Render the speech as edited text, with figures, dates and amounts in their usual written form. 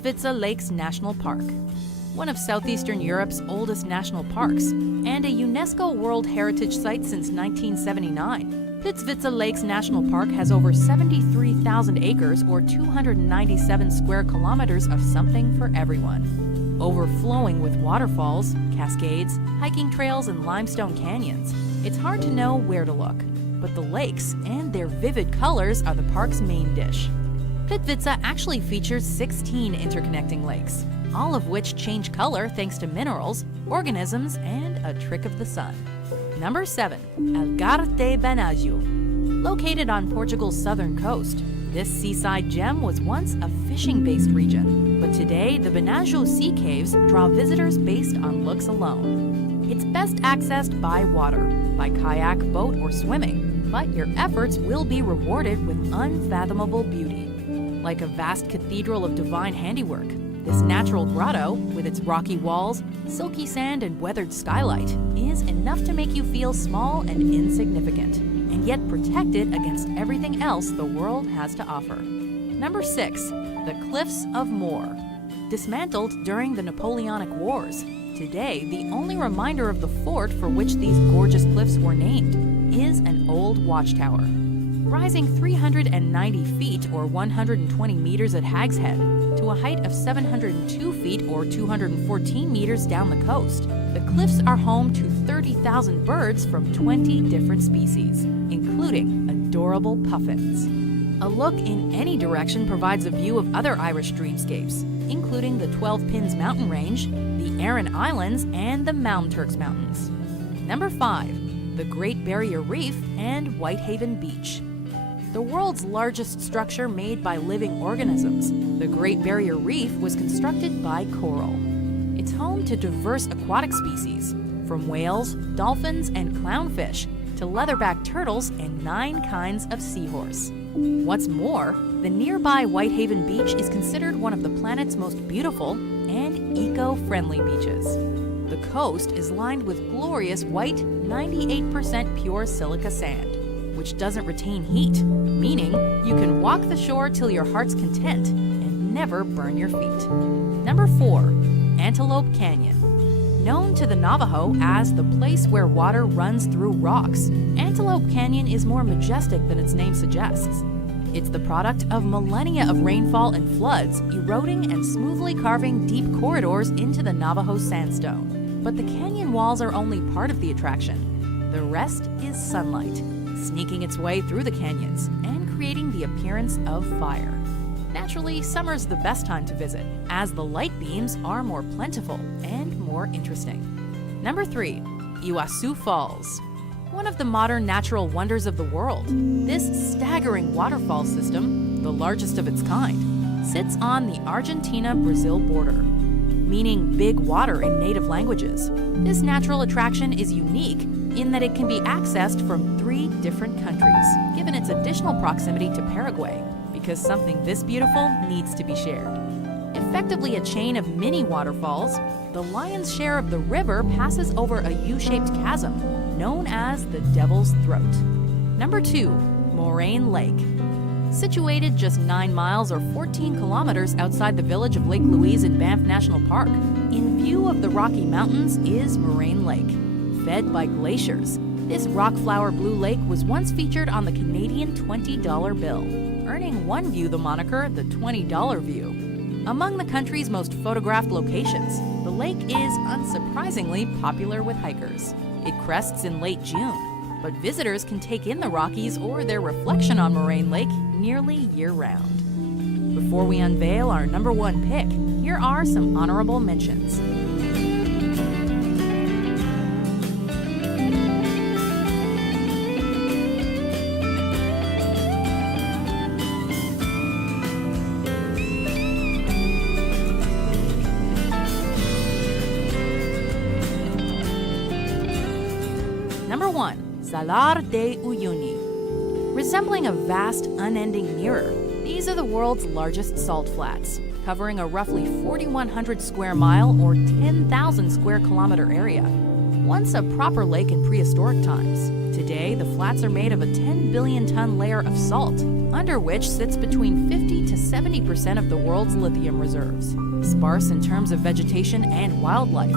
Plitvice Lakes National Park. One of southeastern Europe's oldest national parks, and a UNESCO World Heritage Site since 1979, Plitvice Lakes National Park has over 73,000 acres or 297 square kilometers of something for everyone. Overflowing with waterfalls, cascades, hiking trails, and limestone canyons, it's hard to know where to look, but the lakes and their vivid colors are the park's main dish. Plitvice actually features 16 interconnecting lakes, all of which change color thanks to minerals, organisms, and a trick of the sun. Number 7. Algarve de Benaggio. Located on Portugal's southern coast, this seaside gem was once a fishing-based region, but today the Benaggio sea caves draw visitors based on looks alone. It's best accessed by water, by kayak, boat, or swimming, but your efforts will be rewarded with unfathomable beauty. Like a vast cathedral of divine handiwork, this natural grotto, with its rocky walls, silky sand, and weathered skylight, is enough to make you feel small and insignificant, and yet protected against everything else the world has to offer. Number 6. The Cliffs of Moher. Dismantled during the Napoleonic Wars, today the only reminder of the fort for which these gorgeous cliffs were named is an old watchtower. Rising 390 feet or 120 meters at Hag's Head to a height of 702 feet or 214 meters down the coast, the cliffs are home to 30,000 birds from 20 different species, including adorable puffins. A look in any direction provides a view of other Irish dreamscapes, including the 12 Pins mountain range, the Aran Islands, and the Mound Turks Mountains. Number 5. The Great Barrier Reef and Whitehaven Beach. The world's largest structure made by living organisms, the Great Barrier Reef was constructed by coral. It's home to diverse aquatic species, from whales, dolphins, and clownfish, to leatherback turtles and 9 kinds of seahorse. What's more, the nearby Whitehaven Beach is considered one of the planet's most beautiful and eco-friendly beaches. The coast is lined with glorious white, 98% pure silica sand, which doesn't retain heat, meaning you can walk the shore till your heart's content and never burn your feet. Number 4. Antelope Canyon. Known to the Navajo as the place where water runs through rocks, Antelope Canyon is more majestic than its name suggests. It's the product of millennia of rainfall and floods eroding and smoothly carving deep corridors into the Navajo sandstone. But the canyon walls are only part of the attraction. The rest is sunlight, sneaking its way through the canyons and creating the appearance of fire. Naturally, summer's the best time to visit, as the light beams are more plentiful and more interesting. Number 3. Iguazu Falls. One of the modern natural wonders of the world, this staggering waterfall system, the largest of its kind, sits on the Argentina-Brazil border, meaning big water in native languages. This natural attraction is unique in that it can be accessed from 3 different countries, given its additional proximity to Paraguay, because something this beautiful needs to be shared. Effectively a chain of mini waterfalls, the lion's share of the river passes over a U-shaped chasm known as the Devil's Throat. Number 2. Moraine Lake. Situated just 9 miles or 14 kilometers outside the village of Lake Louise in Banff National Park, in view of the Rocky Mountains is Moraine Lake. Fed by glaciers, this rock-flower blue lake was once featured on the Canadian $20 bill, earning one view the moniker the $20 view. Among the country's most photographed locations, the lake is unsurprisingly popular with hikers. It crests in late June, but visitors can take in the Rockies or their reflection on Moraine Lake nearly year-round. Before we unveil our number 1 pick, here are some honorable mentions. Number 1. Salar de Uyuni. Resembling a vast, unending mirror, these are the world's largest salt flats, covering a roughly 4,100 square mile or 10,000 square kilometer area. Once a proper lake in prehistoric times, today the flats are made of a 10 billion ton layer of salt, under which sits between 50 to 70% of the world's lithium reserves. Sparse in terms of vegetation and wildlife,